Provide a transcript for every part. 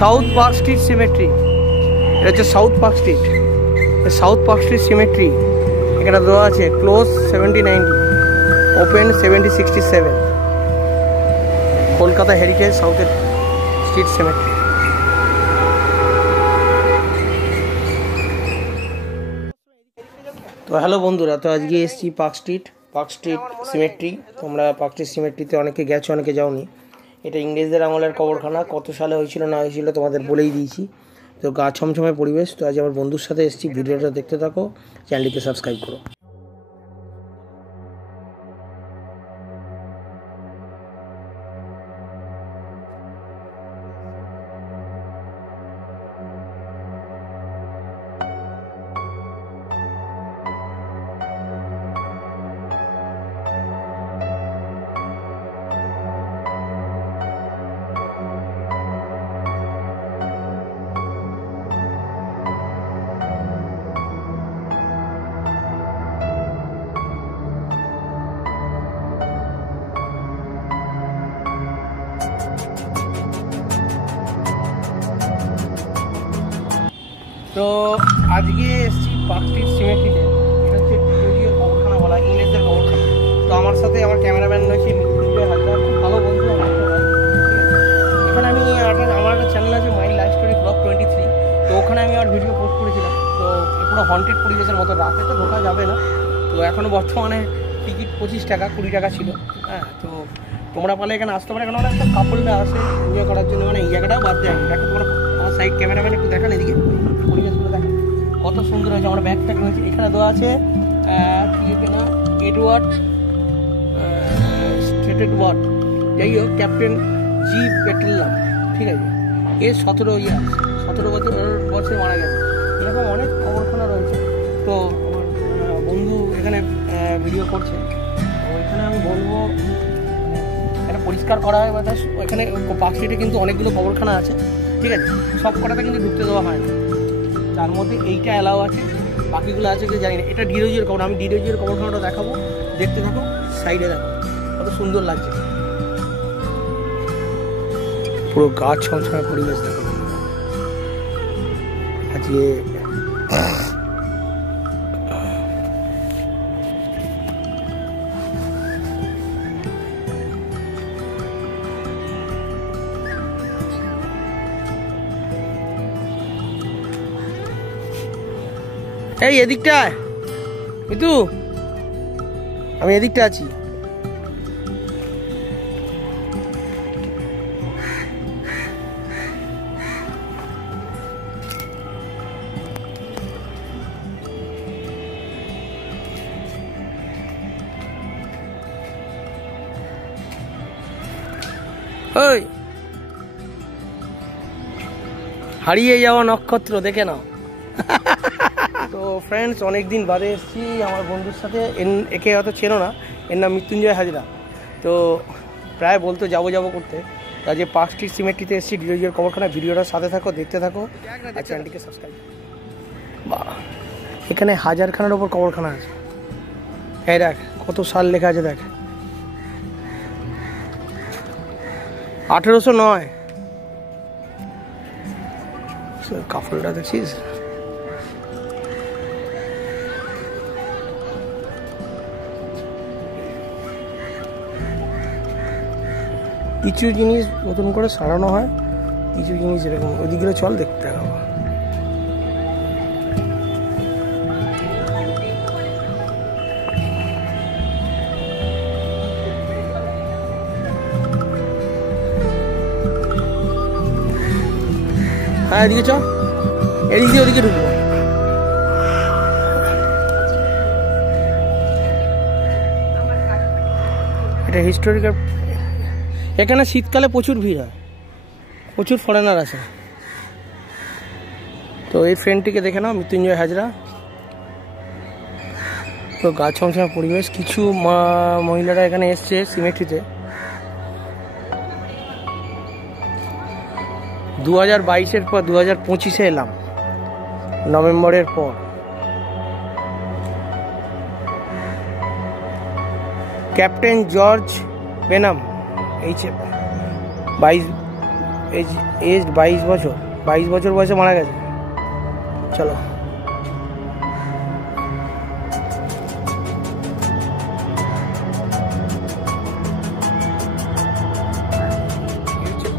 South park street symmetry, এটা হচ্ছে south park street. South park street symmetry এখানে দেওয়া আছে ক্লোজ 70-90, ওপেন 70-67, কলকাতা হেরিটেজ সাউথের স্ট্রিট সিমেট্রি। তো হ্যালো বন্ধুরা, তো আজকে এসেছি পার্ক স্ট্রিট সিমেট্রি। তোমরা পার্ক স্ট্রিট সিমেট্রিতে অনেকে গেছো, অনেকে যাওনি। এটা ইংরেজদের আমলের কবরখানা, কত সালে হয়েছিল না হয়েছিল তোমাদের বলেই দিয়েছি। তো গা ছমছমে পরিবেশ। তো আজ আমার বন্ধুর সাথে এসেছি, ভিডিওটা দেখতে থাকো, চ্যানেলটিকে সাবস্ক্রাইব করো। তো আজকে এসেছি পার্ক স্ট্রিট সিমেট্রিতে। এটা হচ্ছে ভিক্টোরিয়ার কবরখানা বলা, ইংরেজদের কবরখানা। তো আমার সাথে আমার ক্যামেরাম্যান রয়েছে মৃত্যুঞ্জয় হাজরা, খুব ভালো বন্ধু আমার। এখানে আমি আমার একটা চ্যানেল আছে মাই লাইফ স্টোরি ব্লগ 23, তো ওখানে আমি আমার ভিডিও পোস্ট করেছিলাম। তো পুরো হন্টেড পরিবেশের মতো, রাতে তো ঢোকা যাবে না। তো এখনও বর্তমানে টিকিট 25 টাকা, 20 টাকা ছিল। হ্যাঁ, তো তোমরা পারলে এখানে আসতে পারো। এখানে অনেকটা কাপড়রা আসে এনজয় করার জন্য, মানে এই জায়গাটাও বাদ দেয়। দেখো তোমরা আমার সাইড ক্যামেরাম্যান একটু দেখান এদিকে পরিবেশগুলো দেখেন কত সুন্দর হয়েছে। আমার ব্যাগ ট্যাগ রয়েছে এখানে দেওয়া আছে, এডওয়ার্ড স্টেটেডওয়ার্ড, যাই হোক, ক্যাপ্টেন জি পেট্রোলাম, ঠিক আছে। এর 17 বছর মারা গেছে। এরকম অনেক কবরখানা রয়েছে। তো আমার বন্ধু এখানে ভিডিও করছে। তো এখানে আমি বলবো এটা পরিষ্কার করা হয়। এখানে পার্ক স্ট্রিটে কিন্তু অনেকগুলো কবরখানা আছে, ঠিক আছে। সব কটাতে কিন্তু ঢুকতে দেওয়া হয় না, তার মধ্যে এইটা অ্যালাউ আছে, বাকিগুলো আছে কি জানি না। এটা ডিরোজির কবর, আমি ডিরোজির কবরখানাটা দেখাবো, দেখতে থাকো। সাইডে দেখো কত সুন্দর লাগছে, পুরো গাছ ছমছমে পরিবেশ দেখো। আজকে এই এদিকটায় মিতু, আমি এদিকটা আছি। ওই হারিয়ে যাওয়া নক্ষত্র দেখে নাও। তো ফ্রেন্ডস, অনেকদিন বাদে এসেছি আমার বন্ধুর সাথে। একে হয়তো চেনো না, এর নাম মৃত্যুঞ্জয় হাজরা। তো প্রায় বলতো যাবো করতে। আজকে পার্ক স্ট্রিট সিমেট্রিতে এসেছি, ডিরোজির কবরখানা। ভিডিওটার সাথে থাকো, দেখতে থাকো, আর চ্যানেলটিকে সাবস্ক্রাইব। বাহ, এখানে হাজারখানার ওপর কবরখানা আছে। এই দেখ কত সাল লেখা আছে, দেখ 1809। কাফলটা দেখছিস? কিছু জিনিস নতুন করে সারানো হয়, কিছু জিনিস এরকম। ওইদিকে চল, দেখতে হবে। হ্যাঁ, এদিকে চ, এদিকে ওদিকে ঢুকবো। এটা হিস্টোরিক্যাল। এখানে শীতকালে প্রচুর ভিড় হয়, প্রচুর ফরেনার আছে। তো এই ফ্রেন্ডটিকে দেখে নাও, মৃত্যুঞ্জয় হাজরা। তো গাছ ছমছমে পরিবেশ। কিছু মহিলারা এখানে এসছে সিমেট্রিতে। 2022-এর পর 2025-এ এলাম, নভেম্বরের পর। ক্যাপ্টেন জর্জ বেনাম, এজ 22 বছর, 22 বছর বয়সে মারা গেছে। চলো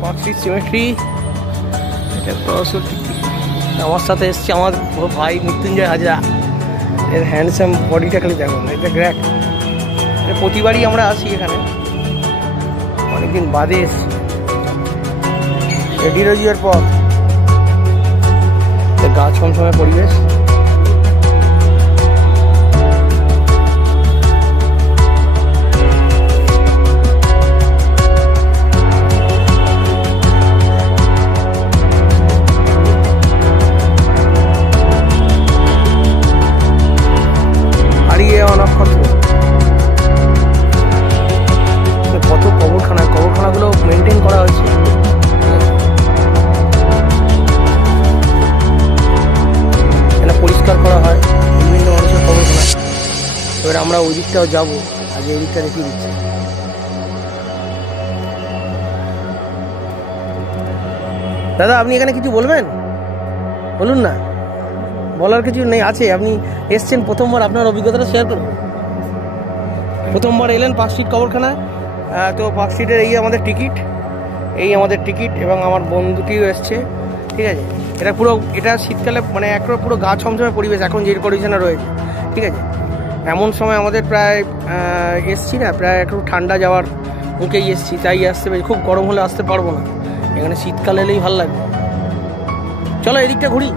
পার্ক স্ট্রিট সিমেট্রি। আমার সাথে এসছে আমার ভাই মৃত্যুঞ্জয় হাজরা। এর হ্যান্ডসাম বডিটা খালি দেখো, এটা গ্র্যাক। প্রতিবারই আমরা আসি এখানে, অনেকদিন বাদে এসছি। ডিরোজিওর পর গাছ ছমছমে পরিবেশ। হারিয়ে নক্ষত্র, কত কবরখানাগুলো মেনটেন করা হয়েছে। পরিষ্কার করা হয় বিভিন্ন মানুষের কবরখানা। এবার আমরা ওই দিকটাও যাবো, আগে এই দিকটা দেখিয়ে দিচ্ছি। দাদা আপনি এখানে কিছু বলবেন? বলুন না, বলার কিছু নেই আছে? আপনি এসছেন প্রথমবার, আপনার অভিজ্ঞতাটা শেয়ার করুন। প্রথমবার এলেন পার্ক স্ট্রিট কবরখানায়, তো পার্ক স্ট্রিটের এই আমাদের টিকিট, এবং আমার বন্ধুটিও এসছে, ঠিক আছে। এটা শীতকালে মানে একটা পুরো গা ছমছমে পরিবেশ এখন যে কন্ডিশনে রয়েছে, ঠিক আছে। এমন সময় আমাদের প্রায় এসছি না, প্রায় একটু ঠান্ডা যাওয়ার মুখেই এসছি, তাই আসতে পারি। খুব গরম হলে আসতে পারবো না, এখানে শীতকাল এলেই ভালো লাগবে। চলো এদিকটা ঘুরি,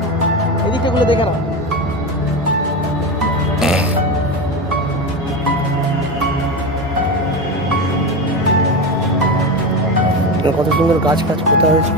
এদিকটা ঘুরে দেখে নাও। কত সুন্দর গাছ পোতা হয়েছে।